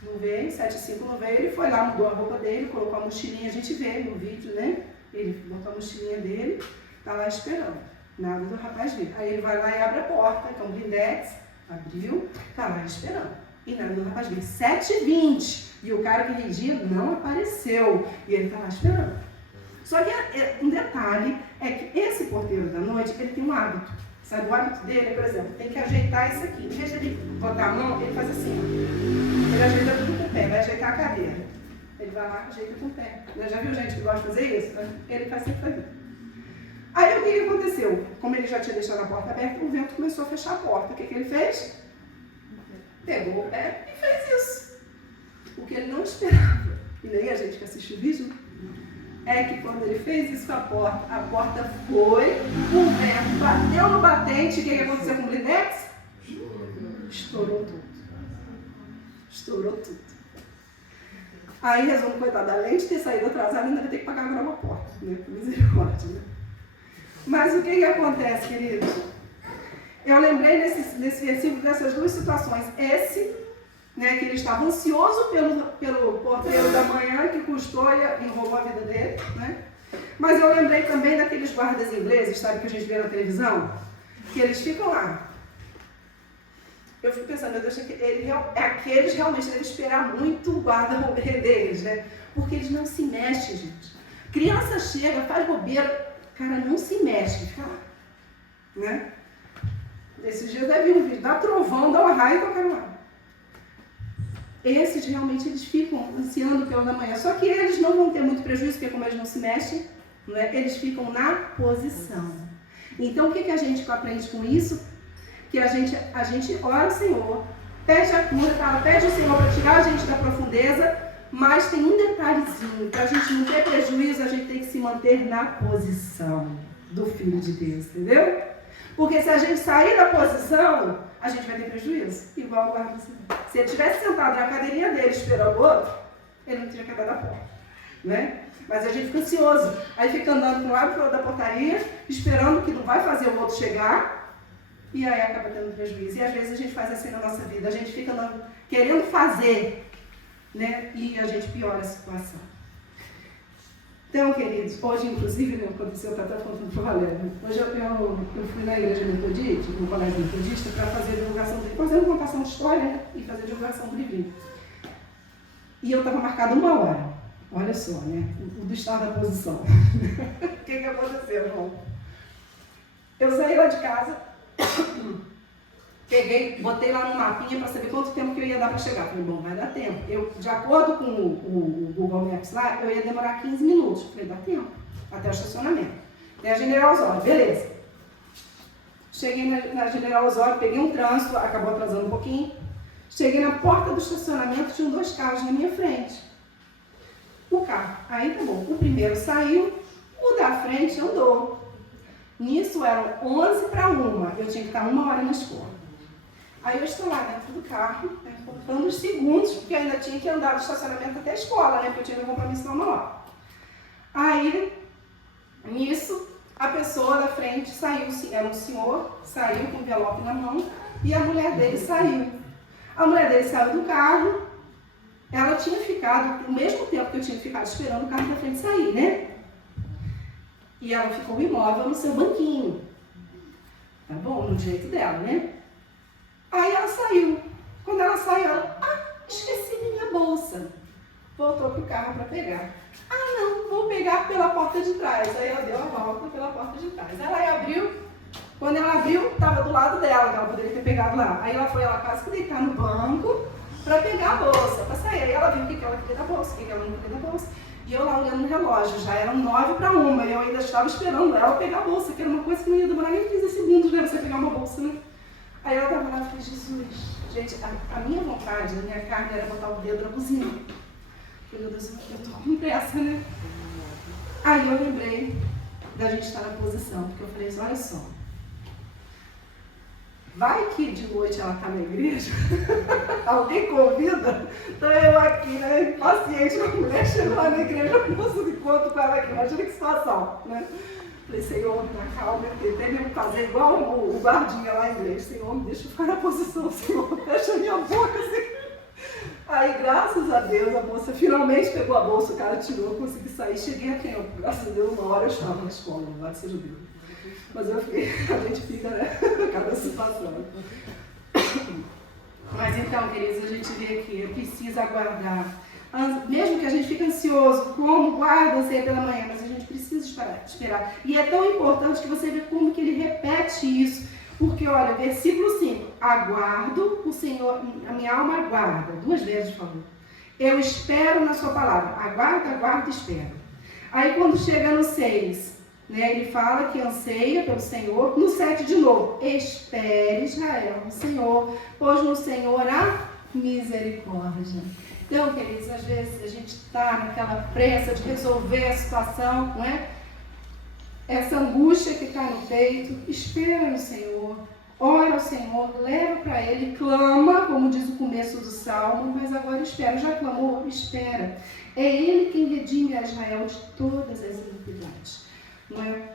não veio, 7h05 não veio, ele foi lá, mudou a roupa dele, colocou a mochilinha, a gente vê no vídeo, né? Ele botou a mochilinha dele, tá lá esperando. Nada do rapaz vir. Aí ele vai lá e abre a porta, então o blindex, abriu, tá lá esperando. E nada do rapaz vir. 7h20. E o cara que vendia não apareceu. E ele tá lá esperando. Só que um detalhe é que esse porteiro da noite, ele tem um hábito. Sabe, o hábito dele, por exemplo, tem que ajeitar isso aqui. Em vez de ele botar a mão, ele faz assim, ó. Ele ajeita tudo com o pé, vai ajeitar a cadeira. Ele vai lá, ajeita com o pé. Já viu gente que gosta de fazer isso? Ele faz sempre fazer. Aí o que aconteceu? Como ele já tinha deixado a porta aberta, o vento começou a fechar a porta. O que ele fez? Pegou o pé e fez isso. O que ele não esperava, e nem a gente que assiste o vídeo, é que quando ele fez isso com a porta foi, o vento bateu no batente, o que aconteceu com o blindex? Estourou tudo. Estourou tudo. Aí, resumo, coitado, além de ter saído atrasado, ainda vai ter que pagar agora uma porta, né? Misericórdia, né? Mas o que acontece, queridos? Eu lembrei nesse versículo dessas 2 situações. Esse, né, que ele estava ansioso pelo porteiro da manhã, que custou e roubou a vida dele, né? Mas eu lembrei também daqueles guardas ingleses, sabe, que a gente vê na televisão? Que eles ficam lá. Eu fico pensando, meu Deus, aqueles realmente devem esperar muito o guarda morrer deles, né? Porque eles não se mexem, gente. Criança chega, faz bobeira, cara, não se mexe, fica lá, né? Esses dias deve vir um vídeo, dá trovão, dá um raio e qualquer lado. Esses realmente eles ficam ansiando pela da manhã. Só que eles não vão ter muito prejuízo, porque como eles não se mexem, né, eles ficam na posição. Então o que a gente aprende com isso? Que a gente ora ao Senhor, pede a cura, pede ao Senhor para tirar a gente da profundeza, mas tem um detalhezinho, para a gente não ter prejuízo, a gente tem que se manter na posição do Filho de Deus, entendeu? Porque se a gente sair da posição, a gente vai ter prejuízo, igual o guarda do Senhor. Se ele tivesse sentado na cadeirinha dele esperando o outro, ele não tinha quebrado a porta, né? Mas a gente fica ansioso, aí fica andando para um lado e para o outro da portaria, esperando que não vai fazer o outro chegar, e aí acaba tendo prejuízo. E às vezes a gente faz assim na nossa vida, a gente fica andando, querendo fazer, né? E a gente piora a situação. Então, queridos, hoje inclusive, né, aconteceu, eu estava contando para o Valério, hoje eu fui na igreja metodista, no colégio metodista, para fazer divulgação, fazer divulgação de história, né, e fazer divulgação do livrinho. E eu estava marcada 1 hora. Olha só, né? O do estado da posição. O que aconteceu, irmão? Eu saí lá de casa, peguei, botei lá no mapinha para saber quanto tempo que eu ia dar para chegar. Falei, bom, vai dar tempo. Eu, de acordo com o Google Maps lá, eu ia demorar 15 minutos. Falei, dá tempo, até o estacionamento. Até a General Osório, beleza. Cheguei na General Osório, peguei um trânsito, acabou atrasando um pouquinho. Cheguei na porta do estacionamento, tinham 2 carros na minha frente. O carro, aí tá bom, o primeiro saiu, o da frente andou. Nisso eram 11 para 1, eu tinha que estar 1 hora na escola. Aí eu estou lá dentro do carro, contando os segundos, porque eu ainda tinha que andar do estacionamento até a escola, né? Porque eu tinha meu compromisso 1 hora. Aí, nisso, a pessoa da frente saiu, era um senhor, saiu com o envelope na mão, e a mulher dele saiu. A mulher dele saiu do carro, ela tinha ficado, o mesmo tempo que eu tinha ficado esperando o carro da frente sair, né? E ela ficou imóvel no seu banquinho. Tá bom? No jeito dela, né? Aí ela saiu. Quando ela saiu, ela, esqueci minha bolsa. Voltou pro carro para pegar. Não, vou pegar pela porta de trás. Aí ela deu a volta pela porta de trás. Ela abriu. Quando ela abriu, estava do lado dela, que ela poderia ter pegado lá. Aí ela foi, ela quase que deitar no banco para pegar a bolsa, para sair. Aí ela viu o que ela queria da bolsa, o que ela não queria da bolsa. E eu lá olhando no relógio, já eram 9 para 1, e eu ainda estava esperando ela pegar a bolsa, que era uma coisa que não ia demorar nem 15 segundos, né, você pegar uma bolsa, né? Aí ela estava lá e falei, Jesus, gente, a minha vontade, a minha carne era botar o dedo na buzina. Eu falei, meu Deus, eu tô com pressa, né? Aí eu lembrei da gente estar na posição, porque eu falei assim, olha só, vai que de noite ela está na igreja, alguém convida, então eu aqui, né, impaciente, uma mulher chegou lá na igreja, eu não consigo encontro com ela aqui, imagina que situação, né? Falei, Senhor, me dá calma, eu tentei me fazer igual o guardinha lá em inglês, Senhor, me deixa eu ficar na posição, Senhor, fecha a minha boca, assim. Aí, graças a Deus, a moça finalmente pegou a bolsa, o cara tirou, eu consegui sair, cheguei a tempo, graças a Deus, 1 hora eu estava na escola, louvado seja Deus. Mas eu fiquei, a gente fica, né, cada situação. Mas então, queridos, a gente vê aqui, precisa aguardar. Mesmo que a gente fique ansioso, como guarda anseia pela manhã, mas a gente precisa esperar. E é tão importante que você vê como que ele repete isso. Porque, olha, versículo 5, aguardo o Senhor, a minha alma aguarda. 2 vezes falou. Eu espero na sua palavra. Aguardo, aguardo e espero. Aí quando chega no 6, né, ele fala que anseia pelo Senhor. No 7 de novo, espere Israel no Senhor, pois no Senhor há misericórdia. Então, queridos, às vezes a gente está naquela pressa de resolver a situação, não é? Essa angústia que está no peito, espera no Senhor, ora ao Senhor, leva para Ele, clama, como diz o começo do Salmo, mas agora espera. Já clamou? Espera. É Ele quem redime a Israel de todas as iniquidades. Não é?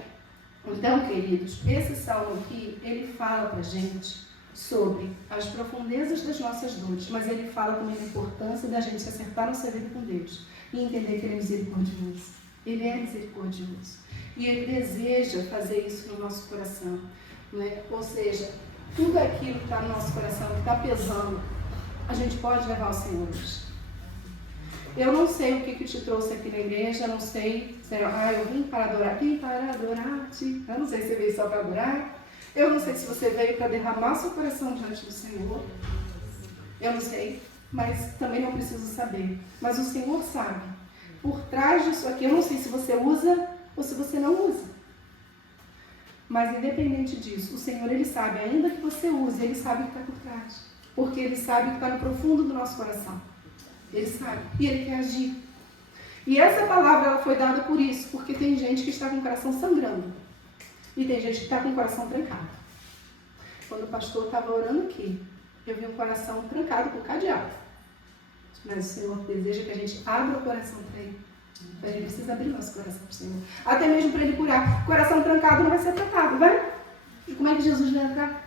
Então, queridos, esse Salmo aqui, ele fala para a gente sobre as profundezas das nossas dores, mas ele fala também da importância da gente se acertar no serviço com Deus e entender que Ele é misericordioso. Ele é misericordioso. E Ele deseja fazer isso no nosso coração, né? Ou seja, tudo aquilo que está no nosso coração, que está pesando, a gente pode levar ao Senhor hoje. Eu não sei o que te trouxe aqui na igreja, eu não sei, eu vim para adorar-te. Eu não sei se você veio só para adorar, eu não sei se você veio para derramar seu coração diante do Senhor. Eu não sei, mas também não preciso saber. Mas o Senhor sabe. Por trás disso aqui, eu não sei se você usa ou se você não usa. Mas independente disso, o Senhor, Ele sabe, ainda que você use, Ele sabe o que está por trás. Porque Ele sabe o que está no profundo do nosso coração. Ele sabe. E Ele quer agir. E essa palavra, ela foi dada por isso, porque tem gente que está com o coração sangrando. E tem gente que está com o coração trancado. Quando o pastor estava orando aqui, eu vi um coração trancado com cadeado. Mas o Senhor deseja que a gente abra o coração para Ele. A gente precisa abrir nosso coração para o Senhor. Até mesmo para Ele curar. Coração trancado não vai ser tratado, vai? E como é que Jesus vai entrar?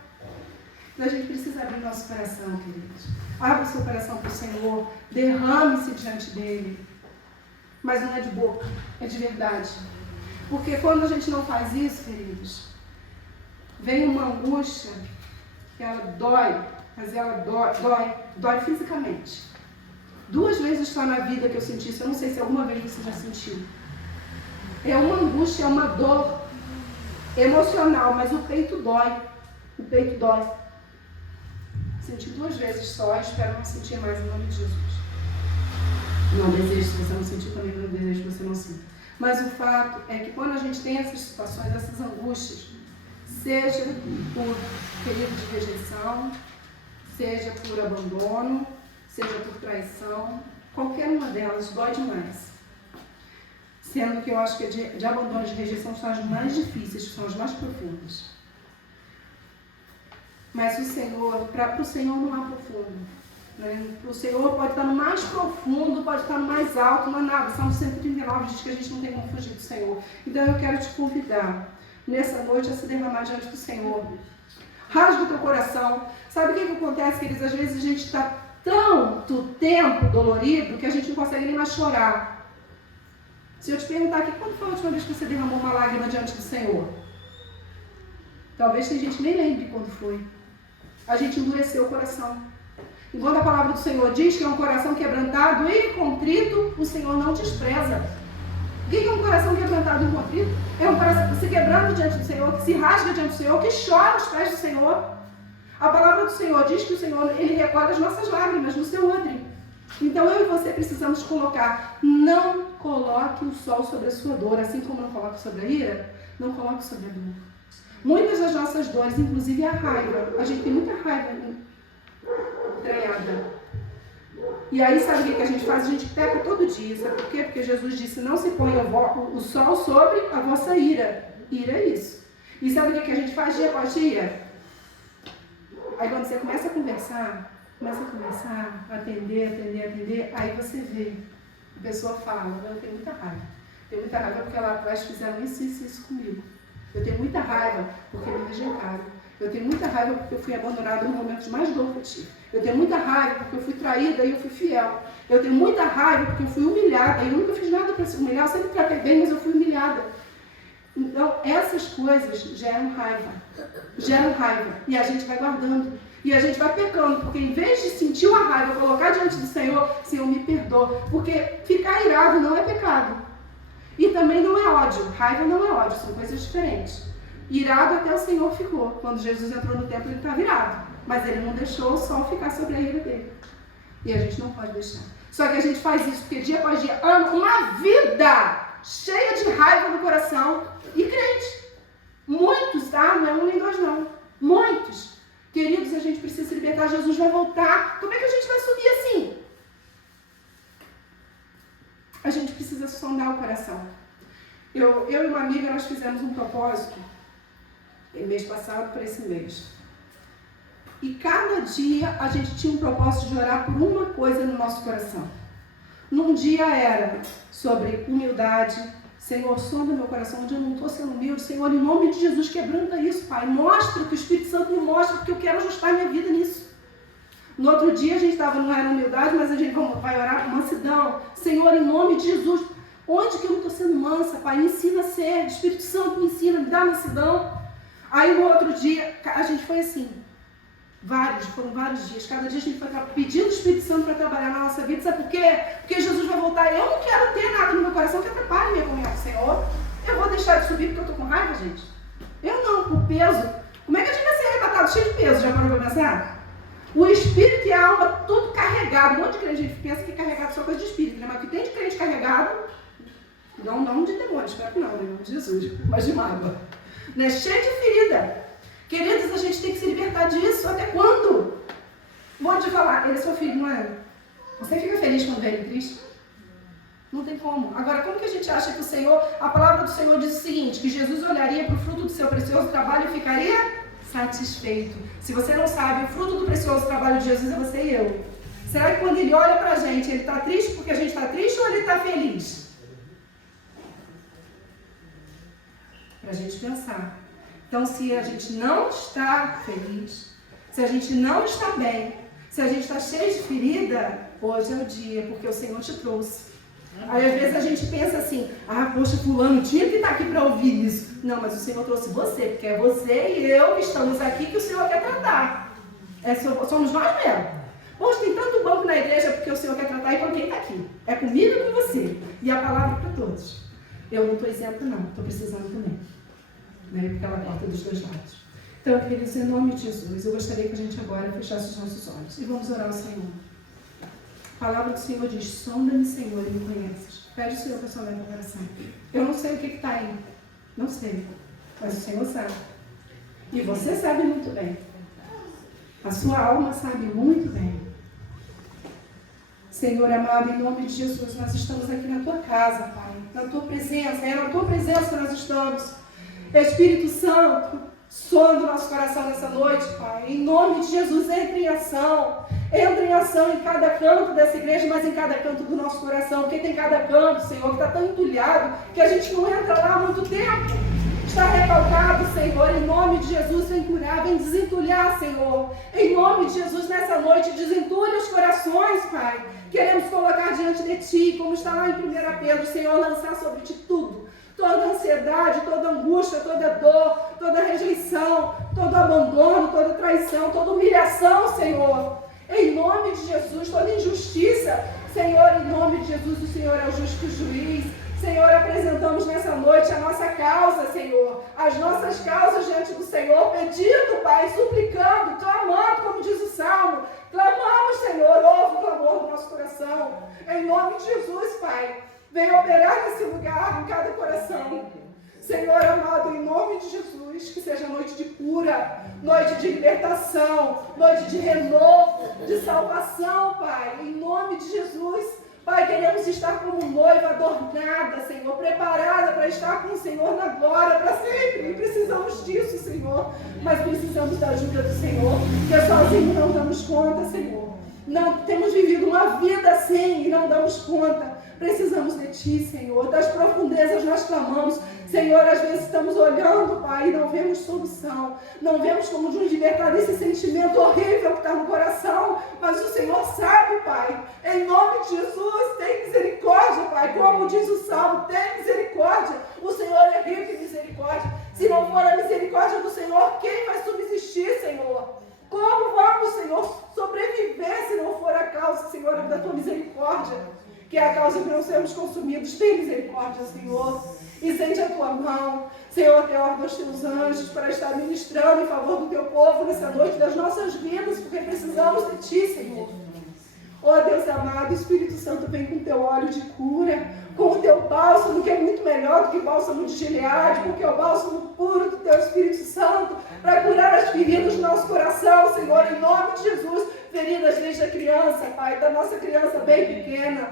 Então a gente precisa abrir nosso coração, queridos. Abra o seu coração para o Senhor. Derrame-se diante dEle. Mas não é de boca, é de verdade. Porque quando a gente não faz isso, queridos, vem uma angústia que ela dói, mas ela dói fisicamente. 2 vezes só na vida que eu senti isso. Eu não sei se alguma vez você já sentiu. É uma angústia, é uma dor emocional, mas o peito dói. O peito dói. Senti 2 vezes só, espero não sentir mais em nome de Jesus. Não desejo, se você não sentiu também, não desejo que você não sinta. Mas o fato é que quando a gente tem essas situações, essas angústias, seja por período de rejeição, seja por abandono, seja por traição, qualquer uma delas dói demais. Sendo que eu acho que de abandono e de rejeição são as mais difíceis, são as mais profundas. Mas o Senhor, para o Senhor não há profundo. Né? O Senhor pode estar no mais profundo, pode estar no mais alto, não é nada. Salmo 139 diz que a gente não tem como fugir do Senhor. Então eu quero te convidar, nessa noite, a se derramar diante do Senhor. Rasga o teu coração. Sabe o que acontece, queridos? Às vezes a gente está tanto tempo dolorido que a gente não consegue nem mais chorar. Se eu te perguntar aqui, quando foi a última vez que você derramou uma lágrima diante do Senhor? Talvez tem gente que nem lembre quando foi. A gente endureceu o coração. Enquanto a palavra do Senhor diz que é um coração quebrantado e contrito, o Senhor não despreza. O que é um coração quebrantado e contrito? É um coração que se quebrando diante do Senhor, que se rasga diante do Senhor, que chora aos pés do Senhor. A palavra do Senhor diz que o Senhor, Ele recolhe as nossas lágrimas no seu odre. Então eu e você precisamos colocar, não coloque o sol sobre a sua dor, assim como não coloque sobre a ira, não coloque sobre a dor. Muitas das nossas dores, inclusive a raiva, a gente tem muita raiva entranhada. E aí sabe o que a gente faz? A gente peca todo dia, sabe por quê? Porque Jesus disse, não se ponha o sol sobre a vossa ira. Ira é isso. E sabe o que a gente faz dia após dia? Aí quando você começa a conversar, atender, aí você vê, a pessoa fala, eu tenho muita raiva porque lá atrás fizeram isso comigo. Eu tenho muita raiva porque me rejeitaram. Eu tenho muita raiva porque eu fui abandonada no momento de mais dor que eu tive. Eu tenho muita raiva porque eu fui traída e eu fui fiel. Eu tenho muita raiva porque eu fui humilhada. Eu nunca fiz nada para ser humilhada, eu sempre tratei bem, mas eu fui humilhada. Então, essas coisas geram raiva. E a gente vai guardando. E a gente vai pecando, porque em vez de sentir uma raiva, colocar diante do Senhor, Senhor, me perdoa. Porque ficar irado não é pecado. E também não é ódio. Raiva não é ódio, são coisas diferentes. Irado até o Senhor ficou. Quando Jesus entrou no templo, ele estava irado. Mas ele não deixou o sol ficar sobre a ira dele. E a gente não pode deixar. Só que a gente faz isso porque dia após dia, uma vida cheia de raiva no coração. E crente. Muitos, tá? Não é 1 nem 2 não. Muitos. Queridos, a gente precisa se libertar. Jesus vai voltar. Como é que a gente vai subir assim? A gente precisa sondar o coração. Eu e uma amiga, nós fizemos um propósito mês passado para esse mês. E cada dia a gente tinha um propósito de orar por uma coisa no nosso coração. Num dia era sobre humildade. Senhor, sonda meu coração onde eu não estou sendo humilde. Senhor, em nome de Jesus, quebranta isso, Pai. Mostra que o Espírito Santo me mostra, porque eu quero ajustar minha vida nisso. No outro dia a gente estava, não era humildade, mas a gente vai orar com mansidão. Senhor, em nome de Jesus, onde que eu não estou sendo mansa, Pai? Me ensina a ser. Espírito Santo, me ensina, me dá mansidão. Aí no outro dia, a gente foi assim. Foram vários dias. Cada dia a gente foi pedindo o Espírito Santo para trabalhar na nossa vida. Sabe por quê? Porque Jesus vai voltar. Eu não quero ter nada no meu coração que atrapalhe minha comunhão com o Senhor. Eu vou deixar de subir porque eu estou com raiva, gente? Eu não, por peso. Como é que a gente vai ser arrebatado cheio de peso? Já parou para pensar? O espírito e a alma, tudo carregado. Um monte de crente, a gente pensa que carregado é só coisa de espírito, né? Mas que tem de crente carregado, não de demônio, espero que não, em nome de Jesus, mas de mágoa. Né? Cheio de ferida. Queridos, a gente tem que se libertar disso. Até quando? Vou te falar, ele é seu filho, não é? Você fica feliz quando vê ele triste? Não tem como. Agora, como que a gente acha que o Senhor, a palavra do Senhor diz o seguinte, que Jesus olharia para o fruto do seu precioso trabalho e ficaria satisfeito. Se você não sabe, o fruto do precioso trabalho de Jesus é você e eu. Será que quando ele olha para a gente, ele está triste porque a gente está triste ou ele está feliz? Para a gente pensar. Então, se a gente não está feliz, se a gente não está bem, se a gente está cheio de ferida, hoje é o dia, porque o Senhor te trouxe. Aí às vezes a gente pensa assim, poxa, fulano tinha que estar aqui para ouvir isso. Não, mas o Senhor trouxe você, porque é você e eu que estamos aqui que o Senhor quer tratar. Somos nós mesmos. Hoje tem tanto banco na igreja porque o Senhor quer tratar e com quem está aqui. É comigo e com você. E a palavra para todos. Eu não estou isento não, estou precisando também. Né? Porque ela corta dos dois lados. Então, queridos, em nome de Jesus, eu gostaria que a gente agora fechasse os nossos olhos. E vamos orar ao Senhor. A palavra do Senhor diz, sonda-me, Senhor, e me conheces. Pede o Senhor para sondar meu coração. Eu não sei o que está aí. Não sei. Mas o Senhor sabe. E você sabe muito bem. A sua alma sabe muito bem. Senhor amado, em nome de Jesus, nós estamos aqui na tua casa, Pai. Na tua presença. É na tua presença que nós estamos. Espírito Santo, sonda o nosso coração nessa noite, Pai. Em nome de Jesus, entre em ação. Entra em ação em cada canto dessa igreja, mas em cada canto do nosso coração. Porque tem cada canto, Senhor, que está tão entulhado que a gente não entra lá há muito tempo. Está recalcado, Senhor. Em nome de Jesus, vem curar, vem desentulhar, Senhor. Em nome de Jesus, nessa noite, desentulha os corações, Pai. Queremos colocar diante de Ti, como está lá em 1 Pedro, Senhor, lançar sobre Ti tudo. Toda ansiedade, toda angústia, toda dor, toda rejeição, todo abandono, toda traição, toda humilhação, Senhor. Em nome de Jesus, toda injustiça, Senhor, em nome de Jesus, o Senhor é o justo juiz. Senhor, apresentamos nessa noite a nossa causa, Senhor, as nossas causas diante do Senhor, pedindo, Pai, suplicando, clamando, como diz o Salmo, clamamos, Senhor, ouve o clamor do nosso coração, em nome de Jesus, Pai, venha operar nesse lugar, em cada coração. Senhor amado, em nome de Jesus, que seja noite de cura, noite de libertação, noite de renovo, de salvação, Pai, em nome de Jesus. Pai, queremos estar como noiva adornada, Senhor, preparada para estar com o Senhor na glória, para sempre. E precisamos disso, Senhor, mas precisamos da ajuda do Senhor, porque sozinhos não damos conta, Senhor. Não temos vivido uma vida assim e não damos conta. Precisamos de Ti, Senhor. Das profundezas nós clamamos. Senhor, às vezes estamos olhando, Pai, e não vemos solução. Não vemos como nos libertar desse sentimento horrível que está no coração. Mas o Senhor sabe, Pai. Em nome de Jesus, tem misericórdia, Pai. Como diz o Salmo, tem misericórdia. O Senhor é rico em misericórdia. Se não for a misericórdia do Senhor, quem vai subsistir, Senhor? Como vamos, Senhor, sobreviver se não for a causa, Senhor, da Tua misericórdia? Que é a causa de não sermos consumidos. Tem misericórdia, Senhor. E sente a Tua mão. Senhor, Teu ordem aos Teus anjos para estar ministrando em favor do Teu povo nessa noite das nossas vidas, porque precisamos de Ti, Senhor. Oh Deus amado, Espírito Santo, vem com o Teu óleo de cura, com o Teu bálsamo, que é muito melhor do que o bálsamo de Gileade, porque é o bálsamo puro do Teu Espírito Santo, para curar as feridas do nosso coração, Senhor, em nome de Jesus, feridas desde a criança, Pai, da nossa criança bem pequena,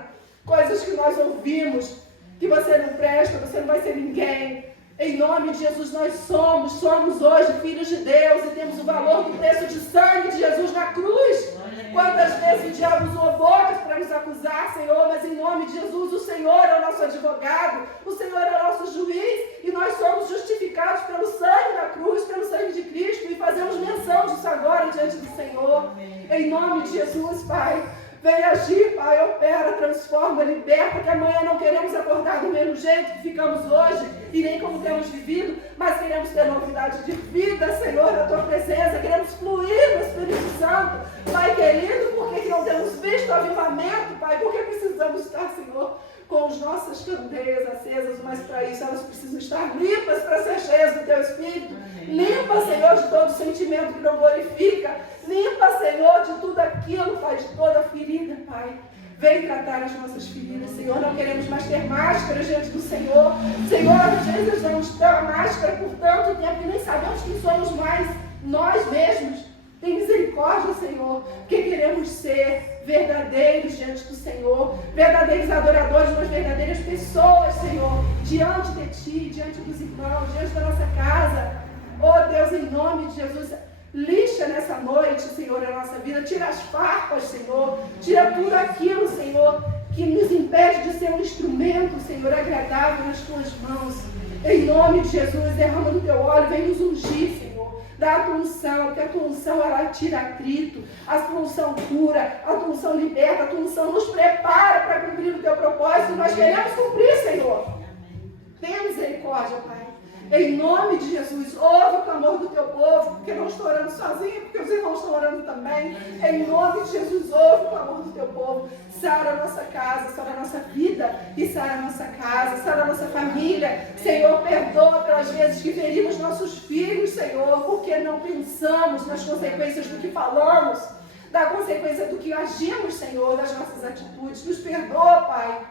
coisas que nós ouvimos, que você não presta, você não vai ser ninguém. Em nome de Jesus, nós somos hoje filhos de Deus e temos o valor do preço de sangue de Jesus na cruz. Quantas vezes o diabo usou bocas para nos acusar, Senhor, mas em nome de Jesus, o Senhor é o nosso advogado, o Senhor é o nosso juiz, e nós somos justificados pelo sangue da cruz, pelo sangue de Cristo, e fazemos menção disso agora diante do Senhor. Em nome de Jesus, Pai. Vem agir, Pai, opera, transforma, liberta, que amanhã não queremos acordar do mesmo jeito que ficamos hoje e nem como temos vivido, mas queremos ter novidade de vida, Senhor, na Tua presença, queremos fluir no Espírito Santo, Pai querido, porque que não temos visto avivamento, Pai, porque precisamos estar, Senhor, com as nossas candeias acesas, mas para isso elas precisam estar limpas para ser cheias do Teu Espírito. Limpa, Senhor, de todo sentimento que não glorifica. Limpa, Senhor, de tudo aquilo, Pai, de toda ferida, Pai. Vem tratar as nossas feridas, Senhor. Não queremos mais ter máscara diante do Senhor. Senhor, às vezes vamos dar máscara por tanto tempo que nem sabemos quem somos mais nós mesmos. Tem misericórdia, Senhor, porque queremos ser verdadeiros diante do Senhor, verdadeiros adoradores, mas verdadeiras pessoas, Senhor, diante de Ti, diante dos irmãos, diante da nossa casa. Oh Deus, em nome de Jesus, lixa nessa noite, Senhor, a nossa vida, tira as farpas, Senhor, tira tudo aquilo, Senhor, que nos impede de ser um instrumento, Senhor, agradável nas Tuas mãos. Em nome de Jesus, derrama no Teu óleo, vem nos ungir, Senhor. Dá a Tua unção, porque a Tua unção, ela tira atrito, a Tua unção cura, a Tua unção liberta, a Tua unção nos prepara para cumprir o Teu propósito. Nós queremos cumprir, Senhor. Tenha misericórdia, Pai. Em nome de Jesus, ouve o clamor do teu povo, porque eu não estou orando sozinha, porque os irmãos estão orando também. Em nome de Jesus, ouve o clamor do teu povo. Sara a nossa casa, sara a nossa vida e sara a nossa casa, sara a nossa família. Senhor, perdoa pelas vezes que ferimos nossos filhos, Senhor, porque não pensamos nas consequências do que falamos, da consequência do que agimos, Senhor, das nossas atitudes. Nos perdoa, Pai.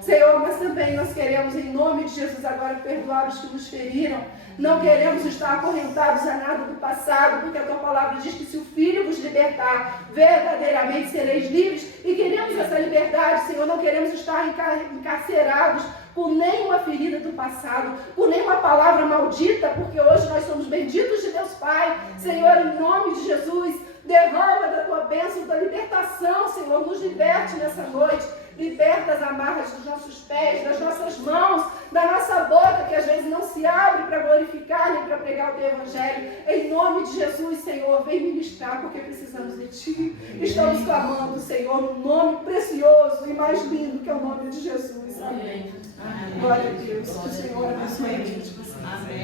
Senhor, mas também nós queremos, em nome de Jesus, agora perdoar os que nos feriram. Não queremos estar acorrentados a nada do passado, porque a tua palavra diz que se o Filho vos libertar, verdadeiramente sereis livres. E queremos essa liberdade, Senhor. Não queremos estar encarcerados por nenhuma ferida do passado, por nenhuma palavra maldita, porque hoje nós somos benditos de Deus Pai. Senhor, em nome de Jesus, derrama da tua bênção, da libertação, Senhor. Nos liberte nessa noite. Liberta as amarras dos nossos pés, das nossas mãos, da nossa boca, que às vezes não se abre para glorificar nem para pregar o teu evangelho. Em nome de Jesus, Senhor, vem ministrar, porque precisamos de ti. Estamos clamando, Senhor, no nome precioso e mais lindo, que é o nome de Jesus. Amém. Glória a Deus. Que o Senhor abençoe a gente. Amém.